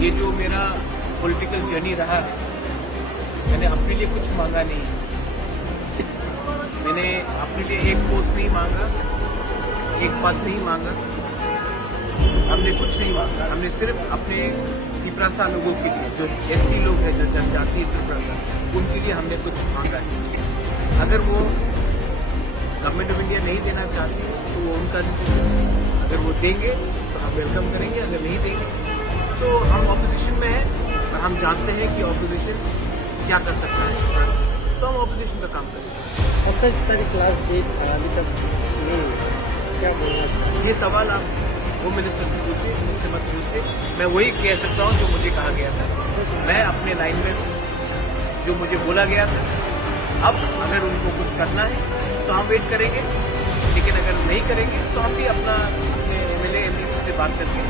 ये जो मेरा पॉलिटिकल जर्नी रहा है, मैंने अपने लिए कुछ मांगा नहीं। मैंने अपने लिए एक पोस्ट नहीं मांगा, एक पद नहीं मांगा, हमने कुछ नहीं मांगा। हमने सिर्फ अपने त्रिपुरा लोगों के लिए, जो एसटी लोग हैं, जो जनजातीय त्रिपुरा, उनके लिए हमने कुछ मांगा नहीं। अगर वो गवर्नमेंट ऑफ इंडिया नहीं देना चाहती तो वो उनका डिसीजन। अगर वो देंगे तो हम वेलकम करेंगे, अगर नहीं देंगे तो हम ऑपोजिशन में हैं और हम जानते हैं कि ऑपोजिशन क्या कर सकता है, तो हम ऑपोजिशन का काम करेंगे। अब तक सारी क्लास डेट अभी तक नहीं, क्या बोलना? ये सवाल आप होम मिनिस्टर से पूछिए, मुझसे मत पूछिए। मैं वही कह सकता हूँ जो मुझे कहा गया था। मैं अपने लाइन में हूँ, जो मुझे बोला गया था। अब अगर उनको कुछ करना है तो हम वेट करेंगे, लेकिन अगर नहीं करेंगे तो हम भी अपने एमएलए एमपी से बात करके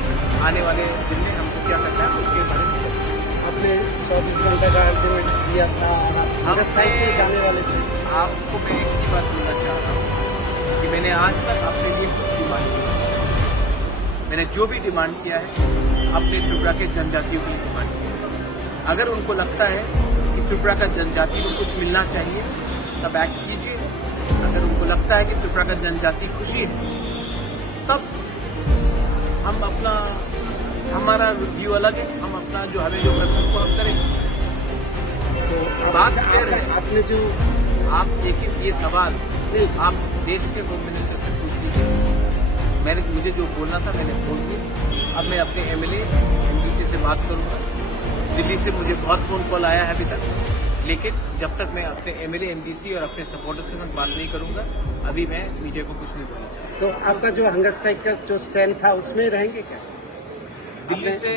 आने वाले दिन में हमको क्या करना है उसके बारे में अपने 24 घंटे का अग्रीमेंट दिया था, जाने वाले थे। आपको मैं एक बात बोलना चाह रहा हूँ कि मैंने आज तक अपने लिए कुछ डिमांड किया। मैंने जो भी डिमांड किया है अपने त्रिपुरा के जनजातियों की डिमांड किया। अगर उनको लगता है कि त्रिपुरा का जनजाति को कुछ मिलना चाहिए तब एक्ट कीजिए। अगर उनको लगता है कि त्रिपुरा का जनजाति खुशी है तब हम हमारा व्यू अलग है, हम अपना जो हमें जो करना है उसको हम करेंगे। तो बात क्लियर है। आपने जो आप देखिए ये सवाल आप देश के होम मिनिस्टर से पूछ लीजिए। मुझे जो बोलना था मैंने बोल दिया। अब मैं अपने एमएलए एमडीसी से बात करूंगा। दिल्ली से मुझे बहुत फोन कॉल आया है अभी तक, लेकिन जब तक मैं अपने एमएलए एमडीसी और अपने सपोर्टर्स के साथ बात नहीं करूंगा अभी मैं मीडिया को कुछ नहीं बोलना चाहता। तो आपका जो हंगर स्ट्राइक का जो स्टैंड था उसमें रहेंगे क्या? दिल्ली से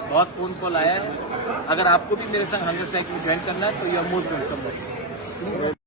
बहुत फोन कॉल आया है। अगर आपको भी मेरे साथ हंगर स्ट्राइक में ज्वाइन करना है तो यू आर मोस्ट वेलकम।